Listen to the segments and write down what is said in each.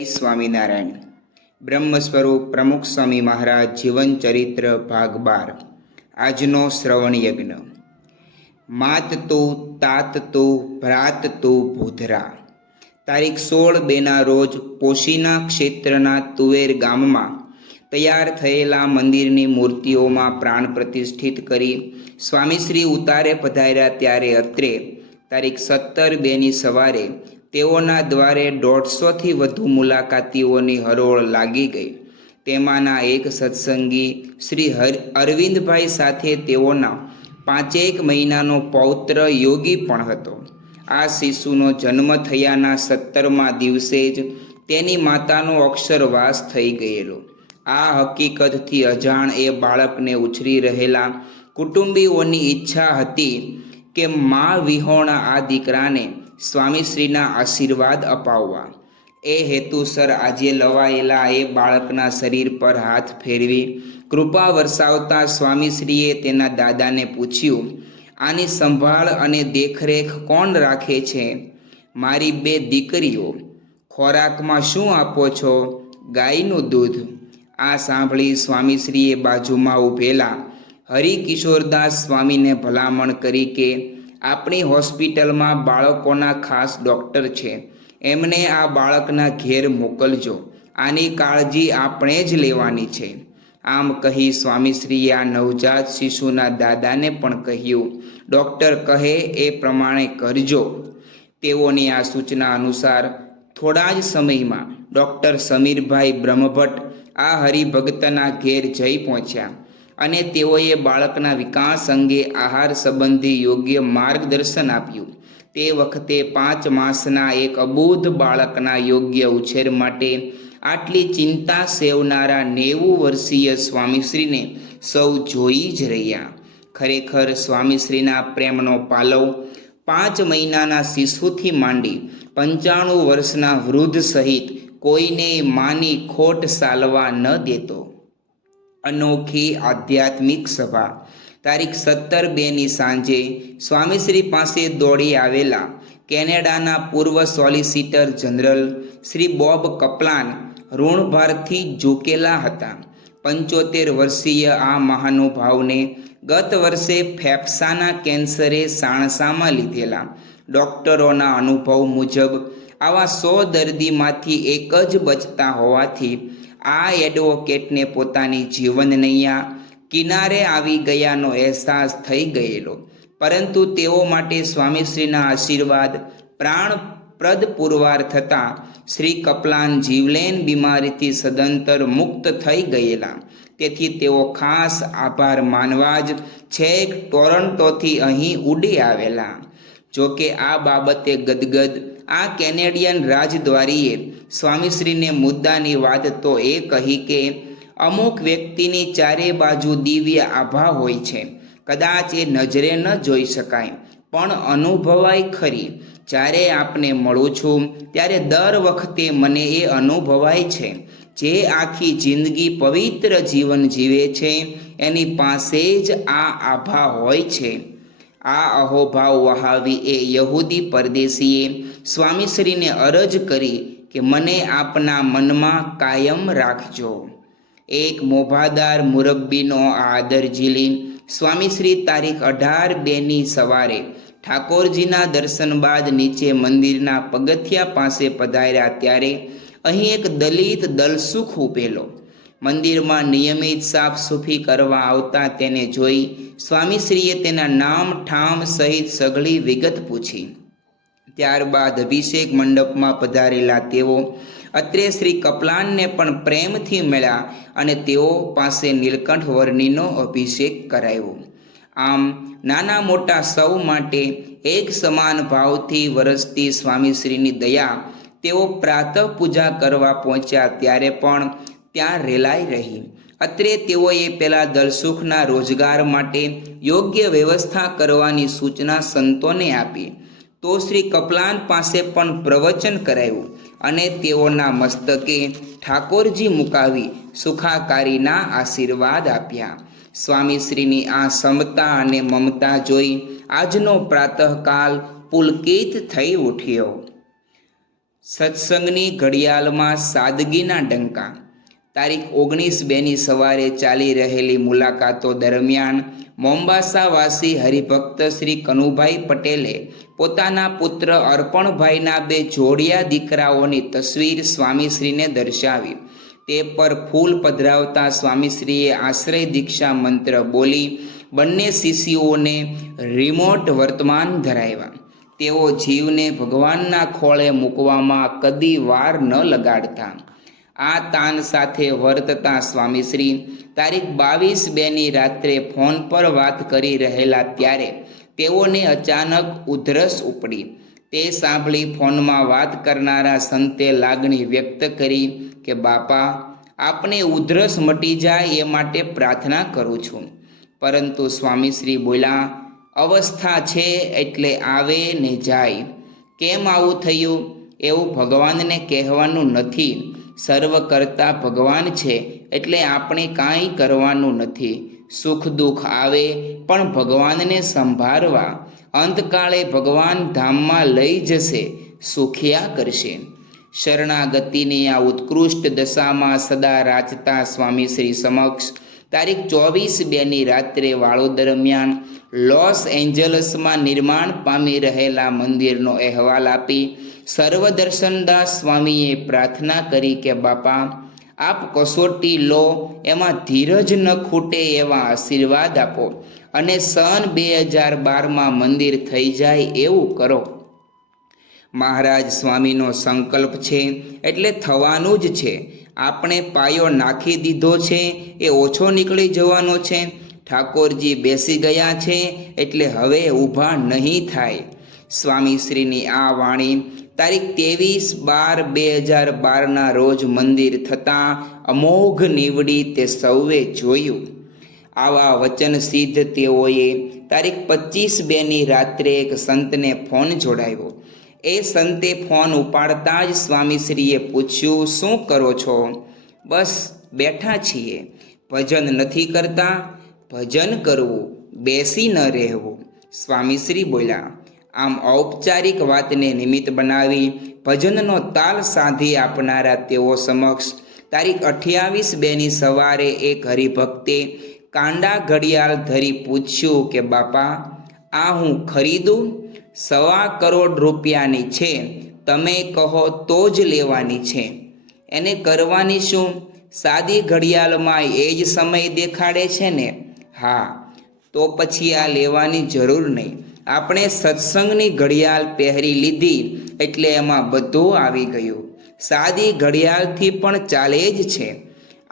સ્વામિનારાયણ બ્રહ્મ સ્વરૂપ પ્રમુખ સ્વામી મહારાજ જીવન ચરિત્ર ભાગ 12 આજનો શ્રવણ યજ્ઞ। માત તો તાત તો ભ્રાત તો ભૂધરા। તારીખ 16/2ના રોજ પોશીના ક્ષેત્રના તુવેર ગામમાં તૈયાર થયેલા મંદિરની મૂર્તિઓમાં પ્રાણ પ્રતિષ્ઠિત કરી સ્વામીશ્રી ઉતારે પધાર્યા ત્યારે અત્રે તારીખ 17/2ની સવારે તેઓના દ્વારે 150થી વધુ મુલાકાતીઓની હરોળ લાગી ગઈ। તેમાંના એક સત્સંગી શ્રી અરવિંદભાઈ સાથે તેઓના 5 મહિનાનો પૌત્ર યોગી પણ હતો। આ શિશુનો જન્મ થયાના 17મા દિવસે જ તેની માતાનો અક્ષરવાસ થઈ ગયેલો। આ હકીકતથી અજાણ એ બાળકને ઉછરી રહેલા કુટુંબીઓની ઈચ્છા હતી કે મા વિહોણા આ દીકરાને સ્વામીશ્રીના આશીર્વાદ અપાવવા। એ હેતુસર આજે લવાયેલા એ બાળકના શરીર પર હાથ ફેરવી કૃપા વરસાવતા સ્વામીશ્રીએ તેના દાદાને પૂછ્યું, આની સંભાળ અને દેખરેખ કોણ રાખે છે? મારી 2 દીકરીઓ। ખોરાકમાં શું આપો છો? ગાયનું દૂધ। આ સાંભળી સ્વામીશ્રીએ બાજુમાં ઊભેલા હરિકિશોરદાસ સ્વામીને ભલામણ કરી કે આપણી હોસ્પિટલમાં બાળકોના ખાસ ડૉક્ટર છે, એમને આ બાળકના ઘેર મોકલજો, આની કાળજી આપણે જ લેવાની છે। આમ કહી સ્વામીશ્રીએ આ નવજાત શિશુના દાદાને પણ કહ્યું, ડૉક્ટર કહે એ પ્રમાણે કરજો। તેઓની આ સૂચના અનુસાર થોડા જ સમયમાં ડૉક્ટર સમીરભાઈ બ્રહ્મભટ્ટ આ હરિભક્તના ઘેર જઈ પહોંચ્યા અને તેઓએ બાળકના વિકાસ અંગે આહાર સંબંધી યોગ્ય માર્ગદર્શન આપ્યું। તે વખતે 5 માસના એક અબોધ બાળકના યોગ્ય ઉછેર માટે આટલી ચિંતા સેવનારા 90 વર્ષીય સ્વામીશ્રીને સૌ જોઈ જ રહ્યા। ખરેખર સ્વામીશ્રીના પ્રેમનો પાલવ 5 મહિનાના શિશુથી માંડી 95 વર્ષના વૃદ્ધ સહિત કોઈને માની ખોટ સાલવા ન દેતો। અનોખી આધ્યાત્મિક સભા। તારીખ 17/2ની સાંજે સ્વામીશ્રી પાસે દોડી આવેલા કેનેડાના પૂર્વ સોલિસિટર જનરલ શ્રી બોબ કપલાન ઋણભારથી ઝૂકેલા હતા। 75 વર્ષીય આ મહાનુભાવને ગત વર્ષે ફેફસાના કેન્સરે સાણસામાં લીધેલા। ડૉક્ટરોના અનુભવ મુજબ આવા 100 દર્દીમાંથી એક જ બચતા હોવાથી આ એડવોકેટને પોતાની જીવનનૈયા કિનારે આવી ગયાનો અહેસાસ થઈ ગયેલો, પરંતુ તેઓ માટે સ્વામીશ્રીના આશીર્વાદ પ્રાણપ્રદ પુરવાર થતાં શ્રી કપલાન જીવલેણ બીમારીથી સદંતર મુક્ત થઈ ગયેલા। તેથી તેઓ ખાસ આભાર માનવા જ છેક ટોરન્ટોથી અહીં ઉડી આવેલા। જોકે આ બાબતે ગદગદ આ કેનેડિયન રાજદ્વારીએ સ્વામીશ્રીને મુદ્દાની વાત તો એ કહી કે અમુક વ્યક્તિની ચારે બાજુ દિવ્ય આભા હોય છે, કદાચ એ નજરે ન જોઈ શકાય પણ અનુભવાય ખરી। જ્યારે આપને મળું છું ત્યારે દર વખતે મને એ અનુભવાય છે, જે આખી જિંદગી પવિત્ર જીવન જીવે છે એની પાસે જ આ આભા હોય છે। આ અહોભાવ વહાવી એ યહૂદી પરદેશીએ સ્વામીશ્રીને અરજ કરી કે મને આપના મનમાં કાયમ રાખજો। એક મોભાદાર મુરબ્બીનો આદર ઝીલી સ્વામીશ્રી તારીખ 18/2ની સવારે ઠાકોરજીના દર્શન બાદ નીચે મંદિરના પગથિયા પાસે પધાર્યા ત્યારે અહીં એક દલિત દલસુખ ઊભેલો। મંદિરમાં નિયમિત સાફસૂફી કરવા આવતા તેને જોઈ સ્વામીશ્રીએ તેના નામ ઠામ સહિત સઘળી વિગત પૂછી। ત્યારબાદ અભિષેક મંડપમાં પધારેલા તેઓ અત્રે શ્રી કપલાનને પણ પ્રેમથી મળ્યા અને તેઓ પાસે નીલકંઠ વર્ણીનો અભિષેક કરાવ્યો। આમ નાના મોટા સૌ માટે એક સમાન ભાવથી વરસતી સ્વામીશ્રીની દયા તેઓ પ્રાતઃ પૂજા કરવા પહોંચ્યા ત્યારે પણ ત્યાં રેલાઈ રહી। અત્રે તેઓએ પેલા દલસુખના રોજગાર માટે યોગ્ય વ્યવસ્થા કરવાની સૂચના સંતોને આપી તો શ્રી કપલાન પાસે પણ પ્રવચન કરાયું અને તેઓના મસ્તકે ઠાકોરજી મુકાવી સુખાકારીના આશીર્વાદ આપ્યા। સ્વામીશ્રીની આ સમતા અને મમતા જોઈ આજનો પ્રાતઃકાલ પુલકિત થઈ ઉઠ્યો। સત્સંગની ઘડિયાળમાં સાદગીના ડંકા. તારીખ 19/2ની સવારે ચાલી રહેલી મુલાકાતો દરમિયાન મોમ્બાસાવાસી હરિભક્ત શ્રી કનુભાઈ પટેલે પોતાના પુત્ર અર્પણભાઈના 2 જોડિયા દીકરાઓની તસવીર સ્વામીશ્રીને દર્શાવી. તે પર ફૂલ પધરાવતા સ્વામીશ્રીએ આશ્રય દીક્ષા મંત્ર બોલી બંને શિષ્યોને રિમોટ વર્તમાન ધરાવ્યા. તેઓ જીવને ભગવાનના ખોળે મૂકવામાં કદી વાર ન લગાડતા. આ તાન સાથે વર્તતા સ્વામીશ્રી તારીખ 22/2ની રાત્રે ફોન પર વાત કરી રહેલા ત્યારે તેઓને અચાનક ઉધરસ ઉપડી. તે સાંભળી ફોનમાં વાત કરનારા સંતે લાગણી વ્યક્ત કરી કે બાપા, આપને ઉધરસ મટી જાય એ માટે પ્રાર્થના કરું છું. પરંતુ સ્વામીશ્રી બોલ્યા, અવસ્થા છે એટલે આવે ને જાય. કેમ આવું થયું એવું ભગવાનને કહેવાનું નથી. સર્વ કરતા ભગવાન છે એટલે આપણે કાંઈ કરવાનું નથી. સુખ દુઃખ આવે પણ ભગવાનને સંભાળવા. અંતકાળે ભગવાન ધામમાં લઈ જશે, સુખિયા કરશે. શરણાગતિની આ ઉત્કૃષ્ટ દશામાં સદા રાચતા સ્વામીશ્રી સમક્ષ તારીખ 24/2ની રાત્રે વાળો દરમિયાન લોસ એન્જલસમાં નિર્માણ પામી રહેલા મંદિરનો અહેવાલ આપી સર્વદર્શનદાસ સ્વામીએ પ્રાર્થના કરી કે બાપા, આપ કસોટી લો, એમાં ધીરજ ન ખૂટે એવા આશીર્વાદ આપો અને સન 2012માં મંદિર થઈ જાય એવું કરો. મહારાજ સ્વામીનો સંકલ્પ છે એટલે થવાનું જ છે. આપણે પાયો નાખી દીધો છે એ ઓછો નીકળી જવાનો છે. ઠાકોરજી બેસી ગયા છે એટલે હવે ઊભા નહીં થાય. સ્વામીશ્રીની આ વાણી તારીખ 23/12/2012ના રોજ મંદિર થતાં અમોઘ નીવડી તે સૌએ જોયું. આવા વચન સિદ્ધ તેઓએ તારીખ 25/2ની રાત્રે એક સંતને ફોન જોડાયો. એ સંતે ફોન ઉપાડતા જ સ્વામીશ્રીએ પૂછ્યું, શું કરો છો? બસ બેઠા છીએ. ભજન નથી કરતા? ભજન કરવું, બેસી ન રહેવું. સ્વામીશ્રી બોલ્યા. આમ ઔપચારિક વાતને નિમિત્ત બનાવી ભજનનો તાલ સાધી આપનારા તેઓ સમક્ષ તારીખ 28/2ની સવારે એક હરિભક્તે કાંડા ઘડિયાળ ધરી પૂછ્યું કે બાપા, આ હું ખરીદું? 1.25 કરોડ રૂપિયાની છે. તમે કહો તો જ લેવાની છે. એને કરવાની શું? સાદી ઘડિયાળમાં એ જ સમય દેખાડે છે ને? હા, તો પછી આ લેવાની જરૂર નહીં. આપણે સત્સંગની ઘડિયાળ પહેરી લીધી એટલે એમાં બધું આવી ગયું. સાદી ઘડિયાળથી પણ ચાલે જ છે.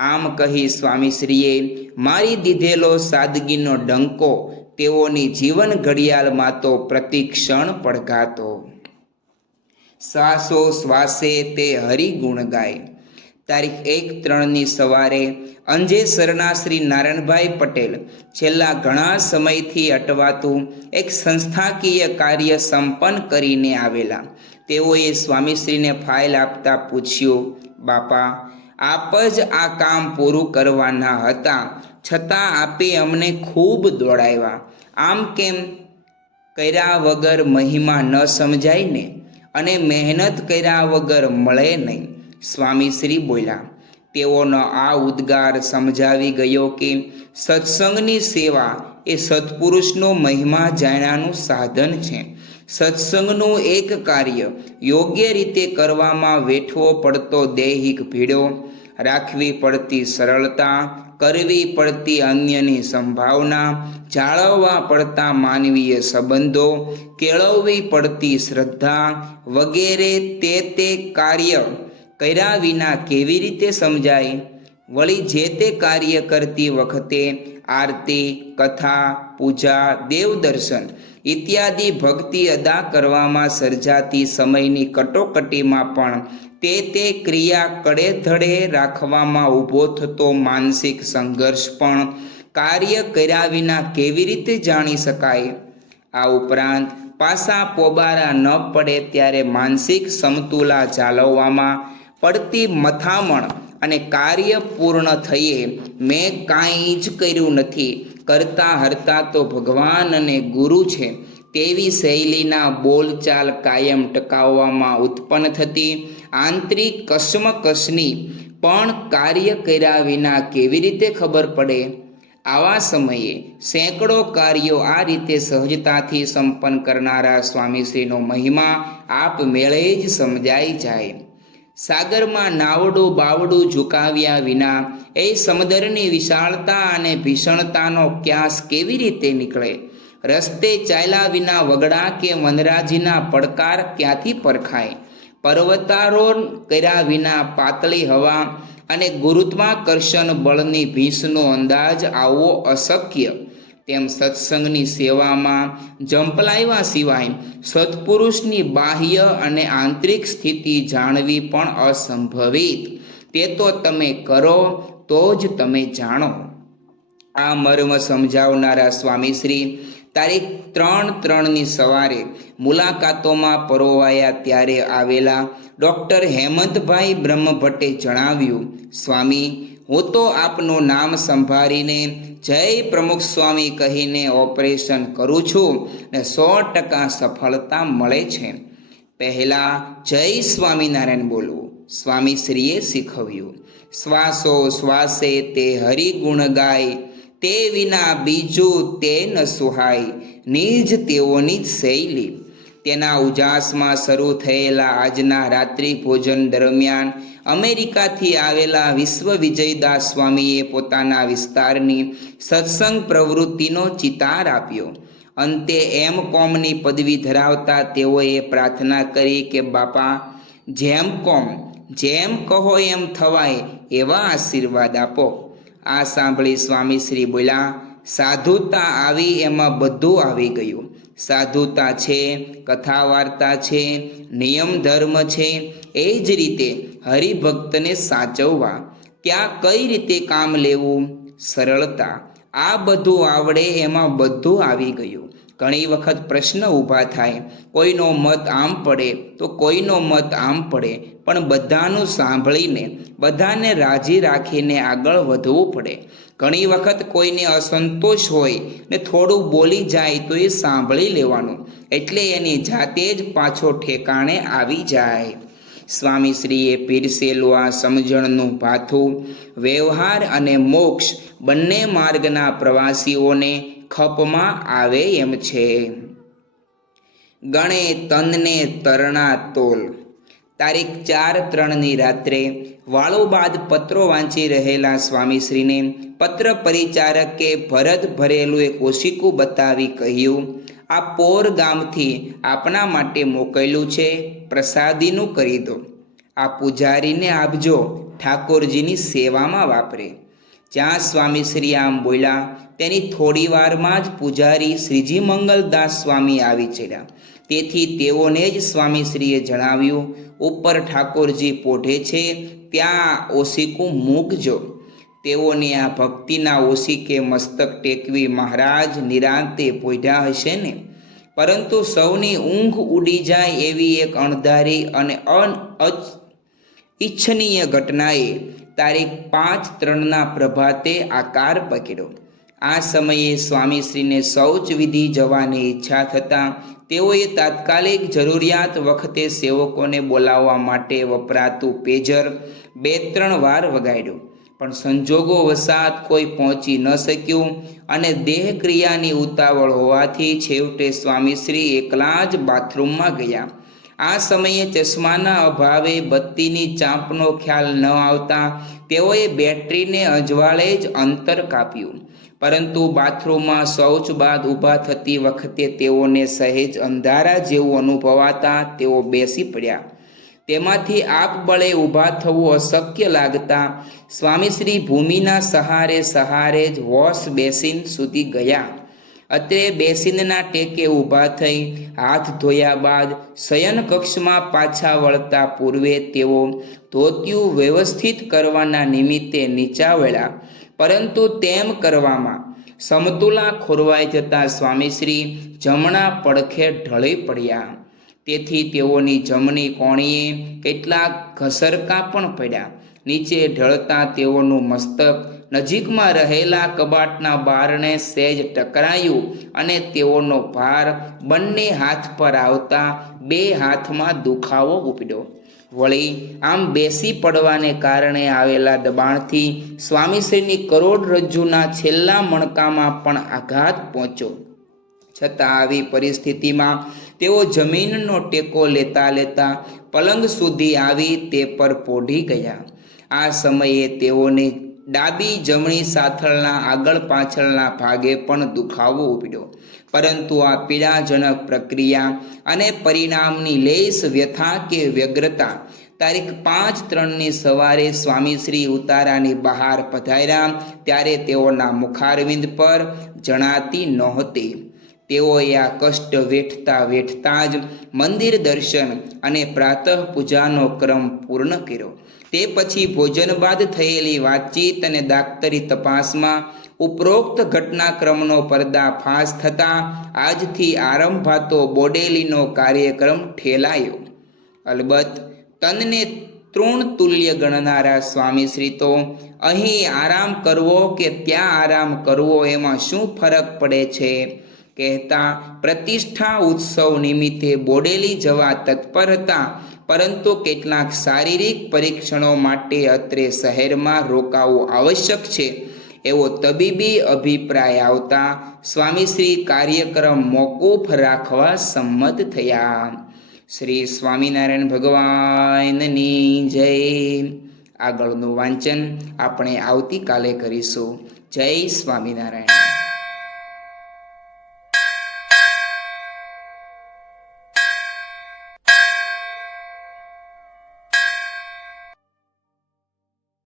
આમ કહી સ્વામીશ્રીએ મારી દીધેલો સાદગીનો ડંકો તેઓની જીવન ઘડિયાળમાં તો પ્રતિક્ષણ પડઘાતો. શ્વાસો શ્વાસે તે હરિગુણ ગાય. તારીખ 1/3ની સવારે અંજેસરના શ્રી નારાયણભાઈ પટેલ છેલ્લા ઘણા સમયથી અટવાતું એક સંસ્થાકીય કાર્ય સંપન્ન કરીને આવેલા. તેઓએ સ્વામીશ્રીને ફાઇલ આપતા પૂછ્યું, બાપા, આપ જ આ કામ પૂરું કરવાના હતા, છતાં આપે અમને ખૂબ દોડાવ્યા. આમ કેમ? કર્યા વગર મહિમા ન સમજાય ને, અને મહેનત કર્યા વગર મળે નહીં. સ્વામીશ્રી બોલ્યા. તેઓનો આ ઉદ્ગાર સમજાવી ગયો કે સત્સંગની સેવા એ સત્પુરુષનો મહિમા જાણ્યાનું સાધન છે. સત્સંગનું એક કાર્ય યોગ્ય રીતે કરવામાં વેઠવો પડતો દૈહિક ભીડો, રાખવી પડતી સરળતા, કરવી પડતી અન્યની સંભાવના, જાળવવા પડતા માનવીય સંબંધો, કેળવવી પડતી શ્રદ્ધા વગેરે તે કાર્ય કર્યા વિના કેવી રીતે સમજાય? વળી જે તે કાર્ય કરતી વખતે આરતી, કથા, પૂજા, દેવદર્શન ઇત્યાદિ ભક્તિ અદા કરવામાં સર્જાતી સમયની કટોકટીમાં પણ તે ક્રિયા કડેધડે રાખવામાં ઊભો થતો માનસિક સંઘર્ષ પણ કાર્ય કર્યા વિના કેવી રીતે જાણી શકાય? આ ઉપરાંત પાસા પોબારા ન પડે ત્યારે માનસિક સમતુલા જાળવવામાં પડતી મથામણ અને કાર્ય પૂર્ણ થઈએ મેં કાંઈ જ કર્યું નથી, કરતા હરતા તો ભગવાન અને ગુરુ છે, તેવી શૈલીના બોલચાલ કાયમ ટકાવવામાં ઉત્પન્ન થતી આંતરિક કશમકશની પણ કાર્ય કર્યા વિના કેવી રીતે ખબર પડે? આવા સમયે સેંકડો કાર્યો આ રીતે સહજતાથી સંપન્ન કરનારા સ્વામીશ્રીનો મહિમા આપમેળે જ સમજાઈ જાય. સાગરમાં નાવડું બાવડું ઝુકાવ્યા વિના એ સમુદ્રની વિશાળતા અને ભીષણતાનો ક્યાસ કેવી રીતે નીકળે? રસ્તે ચાલ્યા વિના વગડા કે વનરાજીના પડકાર ક્યાંથી પરખાય? પર્વતારોહણ કર્યા વિના પાતળી હવા અને ગુરુત્વાકર્ષણ બળની ભીંસનો અંદાજ આવવો અશક્ય. તેમ સત્સંગની સેવામાં ઝંપલાવ્યા સિવાય સત્પુરુષની બાહ્ય અને આંતરિક સ્થિતિ જાણવી પણ અસંભવિત. તે તો તમે કરો તો જ તમે જાણો. આ મર્મ સમજાવનારા સ્વામીશ્રી તારીખ 3/3ની સવારે મુલાકાતોમાં પરોવાયા ત્યારે આવેલા ડૉક્ટર હેમંતભાઈ બ્રહ્મભટ્ટે જણાવ્યું, સ્વામી, હું તો આપનું નામ સંભાળીને જય પ્રમુખ સ્વામી કહીને ઓપરેશન કરું છું ને 100% સફળતા મળે છે. પહેલાં જય સ્વામિનારાયણ બોલવું સ્વામીશ્રીએ શીખવ્યું. શ્વાસો શ્વાસે તે હરિગુણ ગાય, તે વિના બીજું તે ન સુહાય, નિજ તેઓની જ શૈલી. તેના ઉજાસમાં શરૂ થયેલા આજના રાત્રિ ભોજન દરમિયાન અમેરિકાથી આવેલા વિશ્વ વિજયદાસ સ્વામીએ પોતાના વિસ્તારની સત્સંગ પ્રવૃત્તિનો ચિતાર આપ્યો. અંતે M.Com.ની પદવી ધરાવતા તેઓએ પ્રાર્થના કરી કે બાપા, જેમ કહો એમ થવાય એવા આશીર્વાદ આપો. આ સાંભળી સ્વામીશ્રી બોલ્યા, સાધુતા આવી એમાં બધું આવી ગયું. સાધુતા છે, કથા વાર્તા છે, નિયમ ધર્મ છે, એ જ રીતે હરિભક્તને સાચવવા. ક્યાં કઈ રીતે કામ લેવું, સરળતા, આ બધું આવડે એમાં બધું આવી ગયું. ઘણી વખત પ્રશ્ન ઊભા થાય, કોઈનો મત આમ પડે તો કોઈનો મત આમ પડે, પણ બધાનું સાંભળીને બધાને રાજી રાખીને આગળ વધવું પડે. ઘણી વખત કોઈને અસંતોષ હોય ને થોડું બોલી જાય તો એ સાંભળી લેવાનું, એટલે એની જાતે જ પાછો ઠેકાણે આવી જાય. સ્વામીશ્રીએ પીરસેલું આ સમજણનું ભાથું વ્યવહાર અને મોક્ષ બંને માર્ગના પ્રવાસીઓને ખપમાં આવે એમ છે. ગણે તનને તરણા તોલ. તારીખ 4/3ની રાત્રે વાળો બાદ પત્રો વાંચી રહેલા સ્વામીશ્રીને પત્ર પરિચારકે ભરત ભરેલું એક ઓશિકું બતાવી કહ્યું, આ પોર ગામથી આપના માટે મોકલ્યું છે, પ્રસાદીનું કરી દો. આ પૂજારીને આપજો, ઠાકોરજીની સેવામાં વાપરે. જ્યાં સ્વામીશ્રી આમ બોલ્યા તેની થોડી વારમાં જ પૂજારી શ્રીજી મંગલદાસ સ્વામી આવી ચડ્યા. તેથી તેઓને જ સ્વામીશ્રીએ જણાવ્યું, ઉપર ઠાકોરજી પોઢે છે, ત્યાં ઓશિકું મૂકજો. તેઓને આ ભક્તિના ઓશિકે મસ્તક ટેકવી મહારાજ નિરાંતે પોઢ્યા હશે ને? પરંતુ સૌની ઊંઘ ઉડી જાય એવી એક અણધારી અને અનિચ્છનીય ઘટનાએ તારીખ 5/3ના પ્રભાતે આકાર પકડ્યો. આ સમયે સ્વામીશ્રીને શૌચ વિધિ જવાની ઈચ્છા થતાં તેઓએ તાત્કાલિક જરૂરિયાત વખતે સેવકોને બોલાવવા માટે વપરાતું પેજર 2-3 વાર વગાડ્યું, પણ સંજોગો વસાત કોઈ પહોંચી ન શક્યું અને દેહક્રિયાની ઉતાવળ હોવાથી છેવટે સ્વામીશ્રી એકલા જ બાથરૂમમાં ગયા. આ સમયે ચશ્માના અભાવે બત્તીની ચાંપનો ખ્યાલ ન આવતા તેઓએ બેટરીને અજવાળે જ અંતર કાપ્યું. પરંતુ બાથરૂમમાં શૌચ બાદ ઊભા થતી વખતે તેઓને સહેજ અંધારા જેવું અનુભવાતા તેઓ બેસી પડ્યા. તેમાંથી આપબળે ઊભા થવું અશક્ય લાગતા સ્વામીશ્રી ભૂમિના સહારે જ વોશ બેસિન સુધી ગયા. અત્રે બેસિનના ટેકે ઊભા થઈ હાથ ધોયા બાદ શયન કક્ષમાં પાછા વળતા પૂર્વે તેઓ ધોતિયું વ્યવસ્થિત કરવાના નિમિત્તે નીચા વળ્યા, પરંતુ તેમ કરવામાં સમતુલા ખોરવાઈ જતા સ્વામીશ્રી જમણા પડખે ઢળી પડ્યા. તેથી તેઓની જમણી કોણીએ કેટલાક ઘસરકા પણ પડ્યા. નીચે ઢળતા તેઓનું મસ્તક નજીકમાં રહેલા કબાટના બારણે સહેજ ટકરાયું અને તેઓનો ભાર બંને હાથ પર આવતા બે હાથમાં દુખાવો ઉપડ્યો. વળી આમ બેસી પડવાને કારણે આવેલા દબાણથી સ્વામીશ્રીની કરોડરજ્જુના છેલ્લા મણકામાં પણ આઘાત પહોંચ્યો. છતાં આવી પરિસ્થિતિમાં તેઓ જમીનનો ટેકો લેતા લેતા પલંગ સુધી આવી તે પર પોઢી ગયા. આ સમયે તેઓને ડાબી જમણી સાથળના આગળ પાછળના ભાગે પણ દુખાવો ઉપડ્યો. પરંતુ આ પીડાજનક પ્રક્રિયા અને પરિણામની લેશ વ્યથા કે વ્યગ્રતા તારીખ 5/3ની સવારે સ્વામીશ્રી ઉતારાની બહાર પધાર્યા ત્યારે તેઓના મુખારવિંદ પર જણાતી નહોતી. તેઓએ આ કષ્ટ વેઠતા વેઠતા જ મંદિર દર્શન અને પ્રાતઃ પૂજાનો ક્રમ પૂર્ણ કર્યો. તે પછી ભોજન બાદ થયેલી વાતચીત અને દાક્તરી તપાસમાં ઉપરોક્ત ઘટનાક્રમનો પર્દાફાશ થતાં આજથી આરંભાતો બોડેલીનો કાર્યક્રમ ઠેલાયો. અલબત્ત તનને તૃણતુલ્ય ગણનારા સ્વામીશ્રી તો અહીં આરામ કરવો કે ત્યાં આરામ કરવો એમાં શું ફરક પડે છે કહેતા પ્રતિષ્ઠા ઉત્સવ નિમિત્તે બોડેલી જવા તત્પર હતા. પરંતુ કેટલાક શારીરિક પરીક્ષણો માટે અત્રે શહેરમાં રોકાવું આવશ્યક છે એવો તબીબી અભિપ્રાય આવતા સ્વામીશ્રી કાર્યક્રમ મોકૂફ રાખવા સંમત થયા. શ્રી સ્વામિનારાયણ ભગવાનની જય. આગળનું વાંચન આપણે આવતીકાલે કરીશું. જય સ્વામિનારાયણ.